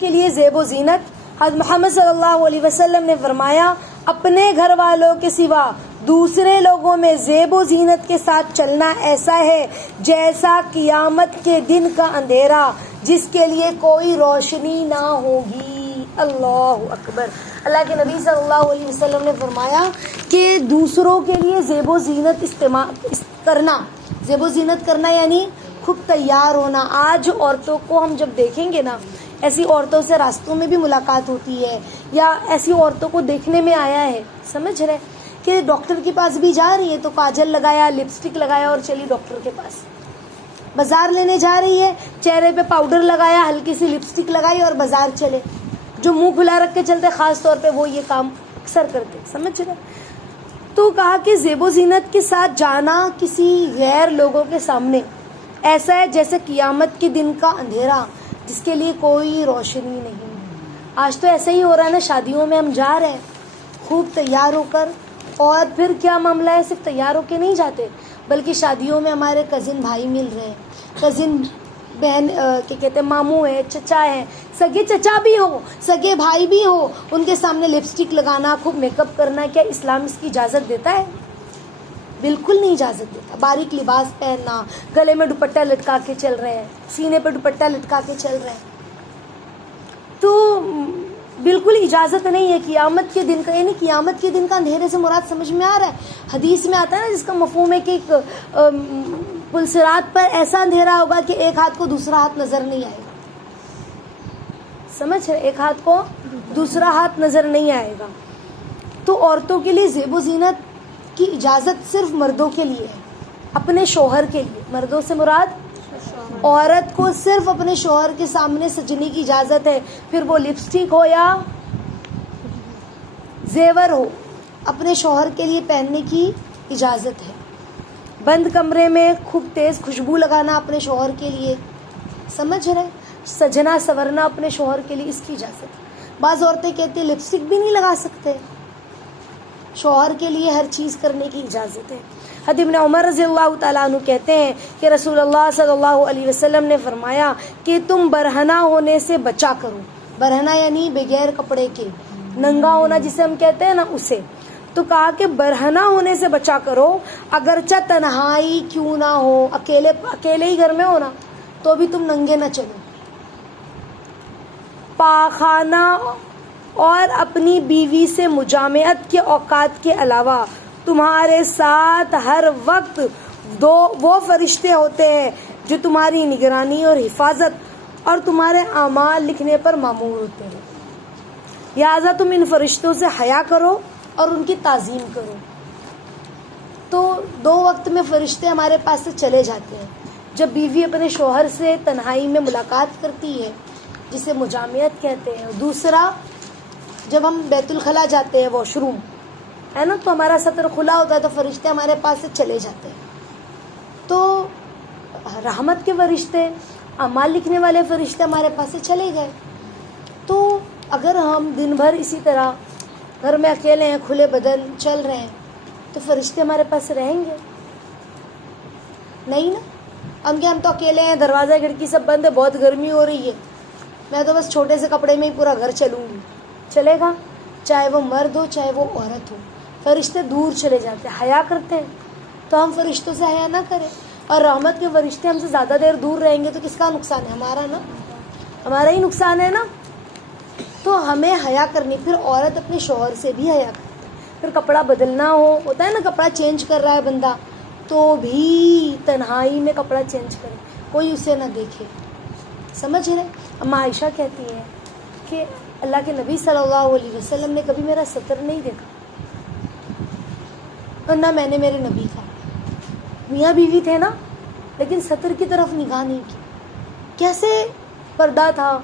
کے لیے زیب و زینت. حضرت محمد صلی اللہ علیہ وسلم نے فرمایا اپنے گھر والوں کے سوا دوسرے لوگوں میں زیب و زینت کے ساتھ چلنا ایسا ہے جیسا قیامت کے دن کا اندھیرا جس کے لیے کوئی روشنی نہ ہوگی. اللہ اکبر. اللہ کے نبی صلی اللہ علیہ وسلم نے فرمایا کہ دوسروں کے لیے زیب و زینت کرنا. زیب و زینت کرنا یعنی خود تیار ہونا. آج عورتوں کو ہم جب دیکھیں گے نا، ایسی عورتوں سے راستوں میں بھی ملاقات ہوتی ہے، یا ایسی عورتوں کو دیکھنے میں آیا ہے، سمجھ رہے کہ ڈاکٹر کے پاس بھی جا رہی ہے تو کاجل لگایا، لپسٹک لگایا اور چلی ڈاکٹر کے پاس. بازار لینے جا رہی ہے، چہرے پہ پاؤڈر لگایا، ہلکی سی لپسٹک لگائی اور بازار چلے. جو منہ کھلا رکھ کے چلتے خاص طور پہ وہ یہ کام اکثر کرتے، سمجھ رہے. تو کہا کہ زیب و زینت کے ساتھ جانا کسی غیر لوگوں کے سامنے ایسا ہے جیسے قیامت کے دن کا اندھیرا جس کے لیے کوئی روشنی نہیں. آج تو ایسا ہی ہو رہا ہے نا، شادیوں میں ہم جا رہے ہیں خوب تیار ہو کر، اور پھر کیا معاملہ ہے، صرف تیار ہو کے نہیں جاتے بلکہ شادیوں میں ہمارے کزن بھائی مل رہے ہیں، کزن بہن کیا کہتے ہیں، ماموں ہیں، چچا ہیں، سگے چچا بھی ہو، سگے بھائی بھی ہو، ان کے سامنے لپسٹک لگانا، خوب میک اپ کرنا، کیا اسلام اس کی اجازت دیتا ہے؟ بالکل نہیں اجازت دیتا. باریک لباس پہننا، گلے میں دوپٹہ لٹکا کے چل رہے ہیں، سینے پہ دوپٹہ لٹکا کے چل رہے ہیں، تو بالکل اجازت نہیں ہے. قیامت کے دن کا یعنی قیامت کے دن کا اندھیرے سے مراد سمجھ میں آ رہا ہے؟ حدیث میں آتا ہے نا جس کا مفہوم ہے کہ پلسرات پر ایسا اندھیرا ہوگا کہ ایک ہاتھ کو دوسرا ہاتھ نظر نہیں آئے گا. سمجھ رہے؟ ایک ہاتھ کو دوسرا ہاتھ نظر نہیں آئے گا. تو عورتوں کے لیے زیب و زینت کی اجازت صرف مردوں کے لیے ہے، اپنے شوہر کے لیے. مردوں سے مراد عورت کو صرف اپنے شوہر کے سامنے سجنے کی اجازت ہے، پھر وہ لپسٹک ہو یا زیور ہو، اپنے شوہر کے لیے پہننے کی اجازت ہے. بند کمرے میں خوب تیز خوشبو لگانا اپنے شوہر کے لیے، سمجھ رہے، سجنا سورنا اپنے شوہر کے لیے، اس کی اجازت ہے. بعض عورتیں کہتی ہیں لپسٹک بھی نہیں لگا سکتے، شوہر کے لیے ہر چیز کرنے کی اجازت ہے. حضرت ابن عمر رضی اللہ تعالیٰ عنہ کہتے ہیں کہ رسول اللہ صلی اللہ علیہ وسلم نے فرمایا کہ تم برہنہ ہونے سے بچا کرو. برہنہ یعنی بغیر کپڑے کے، ننگا ہونا جسے ہم کہتے ہیں نا، اسے. تو کہا کہ برہنہ ہونے سے بچا کرو، اگرچہ تنہائی کیوں نہ ہو، اکیلے ہی گھر میں ہونا تو بھی تم ننگے نہ چلو. پاخانہ اور اپنی بیوی سے مجامعت کے اوقات کے علاوہ تمہارے ساتھ ہر وقت وہ فرشتے ہوتے ہیں جو تمہاری نگرانی اور حفاظت اور تمہارے اعمال لکھنے پر مامور ہوتے ہیں. لہذا تم ان فرشتوں سے حیا کرو اور ان کی تعظیم کرو. تو 2 وقت میں فرشتے ہمارے پاس سے چلے جاتے ہیں. جب بیوی اپنے شوہر سے تنہائی میں ملاقات کرتی ہے جسے مجامعت کہتے ہیں. دوسرا جب ہم بیت الخلاء جاتے ہیں، واش روم ہے نا، تو ہمارا سطر کھلا ہوتا ہے تو فرشتے ہمارے پاس سے چلے جاتے ہیں. تو رحمت کے فرشتے، اعمال لکھنے والے فرشتے ہمارے پاس سے چلے گئے. تو اگر ہم دن بھر اسی طرح گھر میں اکیلے ہیں، کھلے بدن چل رہے ہیں، تو فرشتے ہمارے پاس رہیں گے نہیں نا. ہم تو اکیلے ہیں، دروازہ کھڑکی سب بند ہے، بہت گرمی ہو رہی ہے، میں تو بس چھوٹے سے کپڑے میں ہی پورا گھر چلوں گی، چلے گا؟ چاہے وہ مرد ہو چاہے وہ عورت ہو. فرشتے دور چلے جاتے ہیں، حیا کرتے ہیں. تو ہم فرشتوں سے حیا نہ کریں. اور رحمت کے فرشتے ہم سے زیادہ دیر دور رہیں گے تو کس کا نقصان ہے؟ ہمارا نا، ہمارا ہی نقصان ہے نا. تو ہمیں حیا کرنی. پھر عورت اپنے شوہر سے بھی حیا کرتی ہے. پھر کپڑا بدلنا ہوتا ہے نا، کپڑا چینج کر رہا ہے بندہ، تو بھی تنہائی میں کپڑا چینج کرے، کوئی اسے نہ دیکھے. سمجھ رہے؟ اما عائشہ کہتی ہے کہ اللہ کے نبی صلی اللہ علیہ وسلم نے کبھی میرا سطر نہیں دیکھا اور نہ میں نے میرے نبی کا. میاں بیوی تھے نا، لیکن سطر کی طرف نگاہ نہیں کی. کیسے پردہ تھا،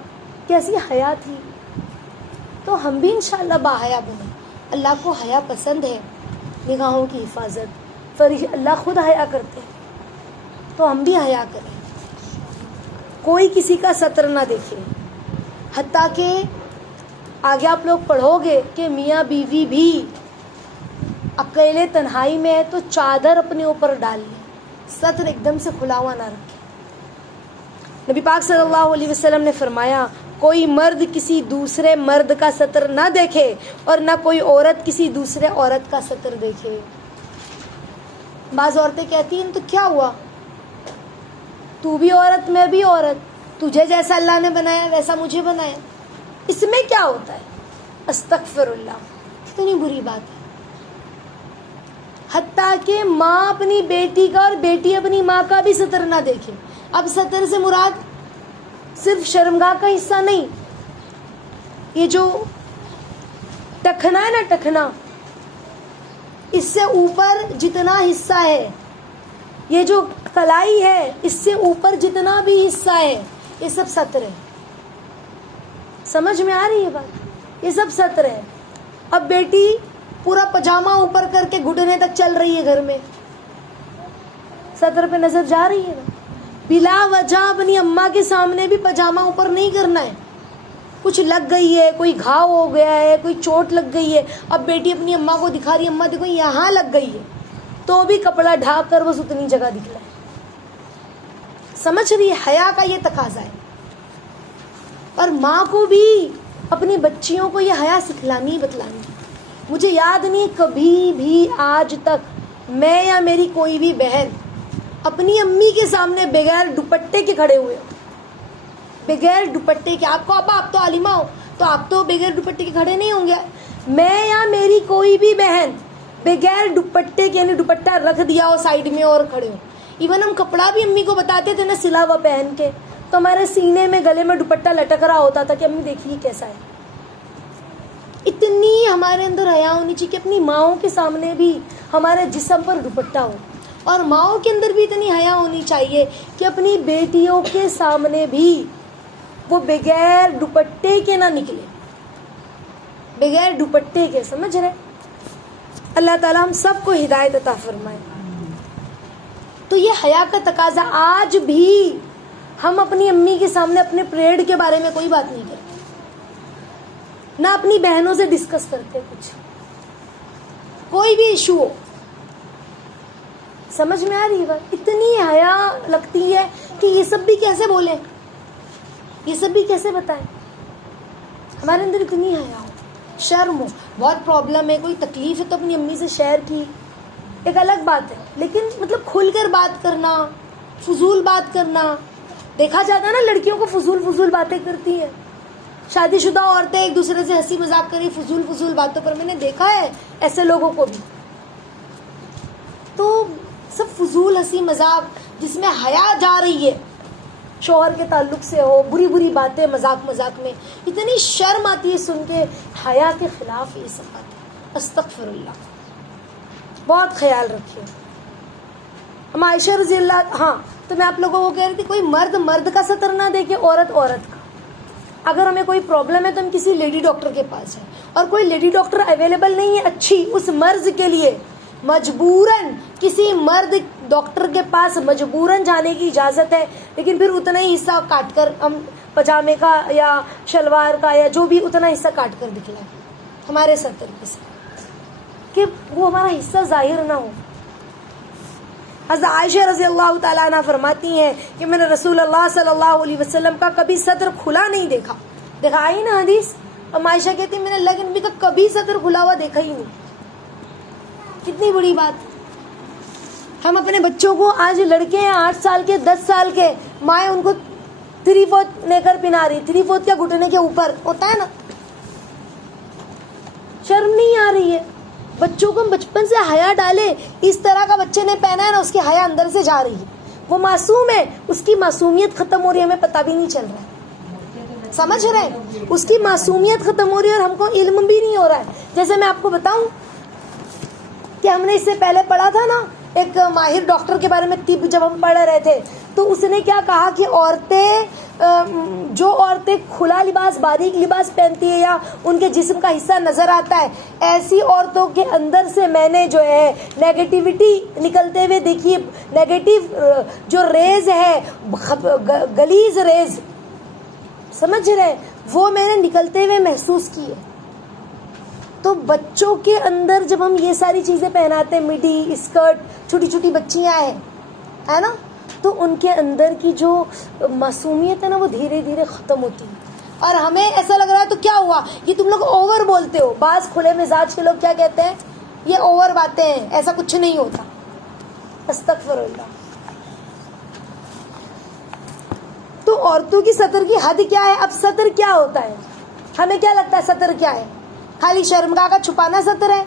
کیسی حیا تھی. تو ہم بھی انشاءاللہ باحیا بنیں. اللہ کو حیا پسند ہے، نگاہوں کی حفاظت. اللہ خود حیا کرتے ہیں تو ہم بھی حیا کریں. کوئی کسی کا سطر نہ دیکھے. حتیٰ کہ آگے آپ لوگ پڑھو گے کہ میاں بیوی بھی اکیلے تنہائی میں ہے تو چادر اپنے اوپر ڈال لیں، سطر ایک دم سے کھلا ہوا نہ رکھے. نبی پاک صلی اللہ علیہ وسلم نے فرمایا کوئی مرد کسی دوسرے مرد کا سطر نہ دیکھے اور نہ کوئی عورت کسی دوسرے عورت کا سطر دیکھے. بعض عورتیں کہتی ہیں تو کیا ہوا, تو بھی عورت میں بھی عورت, تجھے جیسا اللہ نے بنایا ویسا مجھے بنایا, اس میں کیا ہوتا ہے؟ استغفر اللہ, اتنی بری بات ہے. حتیٰ کہ ماں اپنی بیٹی کا اور بیٹی اپنی ماں کا بھی سطر نہ دیکھے. اب سطر سے مراد صرف شرمگاہ کا حصہ نہیں, یہ جو ٹخنا ہے نا, ٹخنا, اس سے اوپر جتنا حصہ ہے, یہ جو کلائی ہے اس سے اوپر جتنا بھی حصہ ہے, یہ سب سطر ہے. سمجھ میں آ رہی ہے بات؟ یہ سب سطر ہے. اب بیٹی پورا پجامہ اوپر کر کے گھٹنے تک چل رہی ہے گھر میں, سطر پہ نظر جا رہی ہے نا. بلا وجہ اپنی اماں کے سامنے بھی پجامہ اوپر نہیں کرنا ہے. کچھ لگ گئی ہے, کوئی گھاؤ ہو گیا ہے, کوئی چوٹ لگ گئی ہے, اب بیٹی اپنی اماں کو دکھا رہی ہے, اماں دیکھو یہاں لگ گئی ہے, تو بھی کپڑا ڈھانپ کر بس اتنی جگہ دکھلا ہے. سمجھ رہی ہے؟ حیا کا یہ تقاضا ہے. اور ماں کو بھی اپنی بچیوں کو یہ حیا سکھلانی بتلانی. مجھے یاد نہیں کبھی بھی آج تک میں یا میری کوئی بھی بہن اپنی امی کے سامنے بغیر دوپٹے کے کھڑے ہوئے, بغیر دوپٹے کے. آپ کو ابا, آپ تو عالمہ ہو, تو آپ تو بغیر دوپٹے کے کھڑے نہیں ہوں گے. میں یا میری کوئی بھی بہن بغیر دوپٹے کے, یعنی دوپٹہ رکھ دیا ہو سائڈ میں اور کھڑے ہو. ایون ہم کپڑا بھی امی کو بتاتے تھے نا سلا ہوا پہن کے, تو ہمارے سینے میں گلے میں دوپٹہ لٹک رہا ہوتا تھا کہ امی دیکھیے کیسا ہے. اتنی ہمارے اندر حیا ہونی چاہیے کہ اپنی ماؤں کے سامنے بھی ہمارے جسم پر دوپٹہ ہو. اور ماؤں کے اندر بھی اتنی حیا ہونی چاہیے کہ اپنی بیٹیوں کے سامنے بھی وہ بغیر دوپٹے کے نہ نکلے, بغیر دوپٹے کے. سمجھ رہے؟ اللہ تعالیٰ ہم سب کو ہدایت عطا فرمائے. تو یہ حیا کا تقاضا. آج بھی ہم اپنی امی کے سامنے اپنے پریڈ کے بارے میں کوئی بات نہیں کرتے, نہ اپنی بہنوں سے ڈسکس کرتے کچھ, کوئی بھی ایشو ہو. سمجھ میں آ رہی ہے بات؟ اتنی حیا لگتی ہے کہ یہ سب بھی کیسے بولیں, یہ سب بھی کیسے بتائیں. ہمارے اندر اتنی حیا ہو, شرم ہو. بہت پرابلم ہے, کوئی تکلیف ہے تو اپنی امی سے شیئر کی, ایک الگ بات ہے. لیکن مطلب کھل کر بات کرنا, فضول بات کرنا, دیکھا جاتا ہے نا لڑکیوں کو فضول باتیں کرتی ہیں. شادی شدہ عورتیں ایک دوسرے سے ہنسی مذاق کری فضول باتوں پر. میں نے دیکھا ہے ایسے لوگوں کو بھی. تو سب فضول ہنسی مذاق جس میں حیا جا رہی ہے, شوہر کے تعلق سے ہو, بری باتیں مذاق میں. اتنی شرم آتی ہے سن کے. حیا کے خلاف یہ سب باتیں. استغفر اللہ. بہت خیال رکھیے. ہم عائشہ رضی اللہ, ہاں تو میں آپ لوگوں کو کہہ رہی تھی, کوئی مرد کا سطر نہ دیکھے, عورت کا. اگر ہمیں کوئی پرابلم ہے تو ہم کسی لیڈی ڈاکٹر کے پاس جائیں, اور کوئی لیڈی ڈاکٹر اویلیبل نہیں ہے اچھی اس مرض کے لیے, مجبوراً کسی مرد ڈاکٹر کے پاس مجبوراً جانے کی اجازت ہے. لیکن پھر اتنا ہی حصہ کاٹ کر ہم پجامے کا یا شلوار کا یا جو بھی اتنا حصہ کاٹ کر دکھلائیں ہمارے سر طریقے سے, کہ وہ ہمارا حصہ ظاہر نہ ہو. حضرت عائشہ رضی اللہ تعالیٰ عنہ فرماتی ہیں کہ میں نے رسول اللہ صلی اللہ علیہ وسلم کا کبھی صدر کھلا نہیں دیکھا. دکھائی نا حدیث. اور عائشہ کہتی میں نے اللہ کے نبی کا کبھی صدر کھلا ہوا دیکھا ہی نہیں. کتنی بڑی بات. ہم اپنے بچوں کو, آج لڑکے ہیں 8 سال کے 10 سال کے, مائیں ان کو 3/4 لے کر پہنا رہی. 3/4 کیا گھٹنے کے اوپر ہوتا ہے نا. شرم نہیں آ رہی ہے. بچوں کو ہم بچپن سے حیا ڈالے. اس طرح کا بچے نے پہنا ہے نا, اس کی حیا اندر سے جا رہی ہے. وہ معصوم ہے, اس کی معصومیت ختم ہو رہی ہے, ہمیں پتہ بھی نہیں چل رہا ہے. سمجھ رہے ہیں؟ اس کی معصومیت ختم ہو رہی ہے اور ہم کو علم بھی نہیں ہو رہا ہے. جیسے میں آپ کو بتاؤں کہ ہم نے اس سے پہلے پڑھا تھا نا ایک ماہر ڈاکٹر کے بارے میں, طب جب ہم پڑھ رہے تھے تو اس نے کیا کہا کہ جو عورتیں کھلا لباس, باریک لباس پہنتی ہے یا ان کے جسم کا حصہ نظر آتا ہے, ایسی عورتوں کے اندر سے میں نے جو ہے نیگیٹیوٹی نکلتے ہوئے دیکھی. نیگیٹو جو ریز ہے, گلیز ریز, سمجھ رہے, وہ میں نے نکلتے ہوئے محسوس کی ہے. تو بچوں کے اندر جب ہم یہ ساری چیزیں پہناتے ہیں, مڈی, اسکرٹ, چھوٹی چھوٹی بچیاں ہیں, ہے نا, تو ان کے اندر کی جو معصومیت ہے نا وہ دھیرے دھیرے ختم ہوتی ہے. اور ہمیں ایسا لگ رہا ہے تو کیا ہوا, یہ تم لوگ اوور بولتے ہو. بعض کھلے مزاج کے لوگ کیا کہتے ہیں, یہ اوور باتیں ہیں, ایسا کچھ نہیں ہوتا. استغفر اللہ. تو عورتوں کی سطر کی حد کیا ہے؟ اب سطر کیا ہوتا ہے؟ ہمیں کیا لگتا ہے سطر کیا ہے؟ خالی شرمگاہ کا چھپانا سطر ہے؟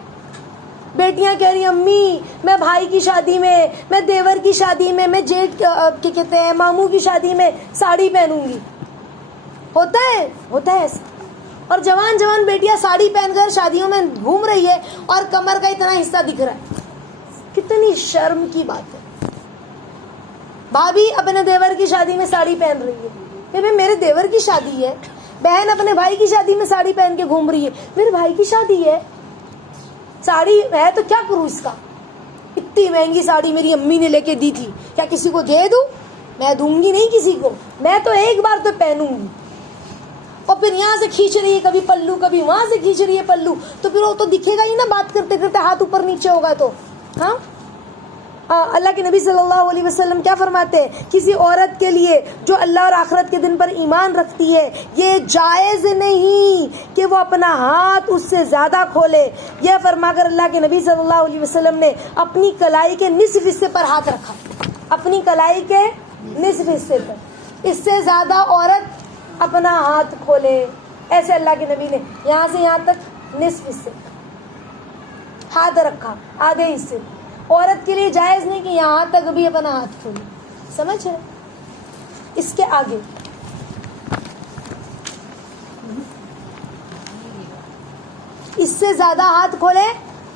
بیٹیاں کہہ رہی امی میں بھائی کی شادی میں دیور کی شادی میں جیٹ کیا کہتے ہیں ماموں کی شادی میں ساڑی پہنوں گی. ہوتا ہے ایسا. اور جوان بیٹیاں ساڑی پہن کر شادیوں میں گھوم رہی ہے اور کمر کا اتنا حصہ دکھ رہا ہے. کتنی شرم کی بات ہے. بھابھی اپنے دیور کی شادی میں ساڑی پہن رہی ہے. کہ میرے دیور کی شادی ہے. بہن اپنے بھائی کی شادی میں ساڑی پہن کے گھوم رہی ہے. میرے بھائی کی شادی ہے, ساڑی ہے تو کیا کروں اس کا؟ اتنی مہنگی ساڑی میری امی نے لے کے دی تھی, کیا کسی کو دے دوں؟ میں دوں گی نہیں کسی کو, میں تو ایک بار تو پہنوں گی. اور پھر یہاں سے کھینچ رہی ہے کبھی پلو, کبھی وہاں سے کھینچ رہی ہے پلو, تو پھر وہ تو دکھے گا ہی نا بات کرتے کرتے ہاتھ اوپر نیچے ہوگا تو. ہاں اللہ کے نبی صلی اللہ علیہ وسلم کیا فرماتے ہیں, کسی عورت کے لیے جو اللہ اور آخرت کے دن پر ایمان رکھتی ہے یہ جائز نہیں کہ وہ اپنا ہاتھ اس سے زیادہ کھولے. یہ فرما کر اللہ کے نبی صلی اللہ علیہ وسلم نے اپنی کلائی کے نصف حصے پر ہاتھ رکھا. اپنی کلائی کے نصف حصے پر, اس سے زیادہ عورت اپنا ہاتھ کھولے. ایسے اللہ کے نبی نے یہاں سے یہاں تک نصف حصے ہاتھ رکھا, آدھے حصے. عورت کے لیے جائز نہیں کہ یہاں تک بھی اپنا ہاتھ کھولے. سمجھ ہے؟ اس کے آگے اس سے زیادہ ہاتھ کھولے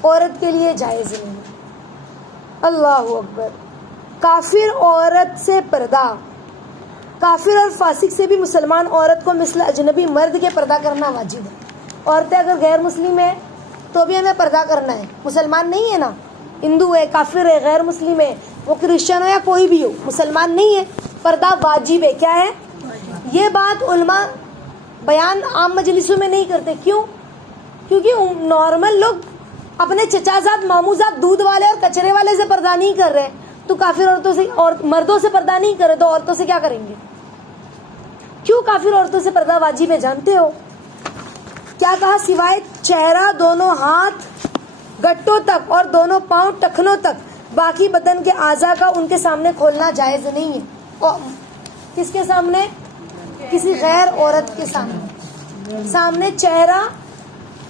عورت کے لیے جائز نہیں. اللہ اکبر. کافر عورت سے پردہ, کافر اور فاسق سے بھی مسلمان عورت کو مثل اجنبی مرد کے پردہ کرنا واجب ہے. عورتیں اگر غیر مسلم ہے تو بھی ہمیں پردہ کرنا ہے. مسلمان نہیں ہے نا, ہندو ہے, کافر ہے, غیر مسلم ہے, وہ کرسچن ہو یا کوئی بھی ہو, مسلمان نہیں ہے, پردہ واجب ہے. کیا ہے یہ بات علماء بیان عام مجلسوں میں نہیں کرتے. کیوں؟ کیونکہ نارمل لوگ اپنے چچا زاد ماموں زاد دودھ والے اور کچرے والے سے پردہ نہیں کر رہے, تو کافر عورتوں سے اور مردوں سے پردہ نہیں کر رہے تو عورتوں سے کیا کریں گے؟ کیوں کافر عورتوں سے پردہ واجب ہے جانتے ہو؟ کیا کہا؟ سوائے چہرہ, دونوں ہاتھ گٹوں تک اور دونوں پاؤں ٹخنوں تک, باقی بدن کے اعضاء کا ان کے سامنے کھولنا جائز نہیں ہے. اور کس کے سامنے؟ کسی غیر عورت کے سامنے چہرہ,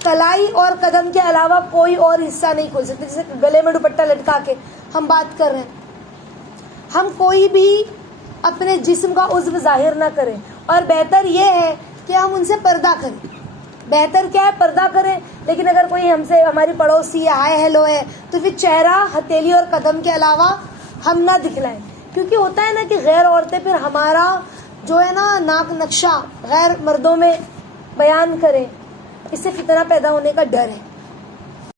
کلائی اور قدم کے علاوہ کوئی اور حصہ نہیں کھول سکتے. جیسے گلے میں دوپٹہ لٹکا کے ہم بات کر رہے ہیں, ہم کوئی بھی اپنے جسم کا عضو ظاہر نہ کریں. اور بہتر یہ ہے کہ ہم ان سے پردہ کریں. بہتر کیا ہے؟ پردہ کریں. لیکن اگر کوئی ہم سے, ہماری پڑوسی ہے, ہائے ہیلو ہے, تو پھر چہرہ, ہتھیلی اور قدم کے علاوہ ہم نہ دکھلائیں. کیونکہ ہوتا ہے نا کہ غیر عورتیں پھر ہمارا جو ہے نا ناک نقشہ غیر مردوں میں بیان کریں, اس سے فتنہ پیدا ہونے کا ڈر ہے.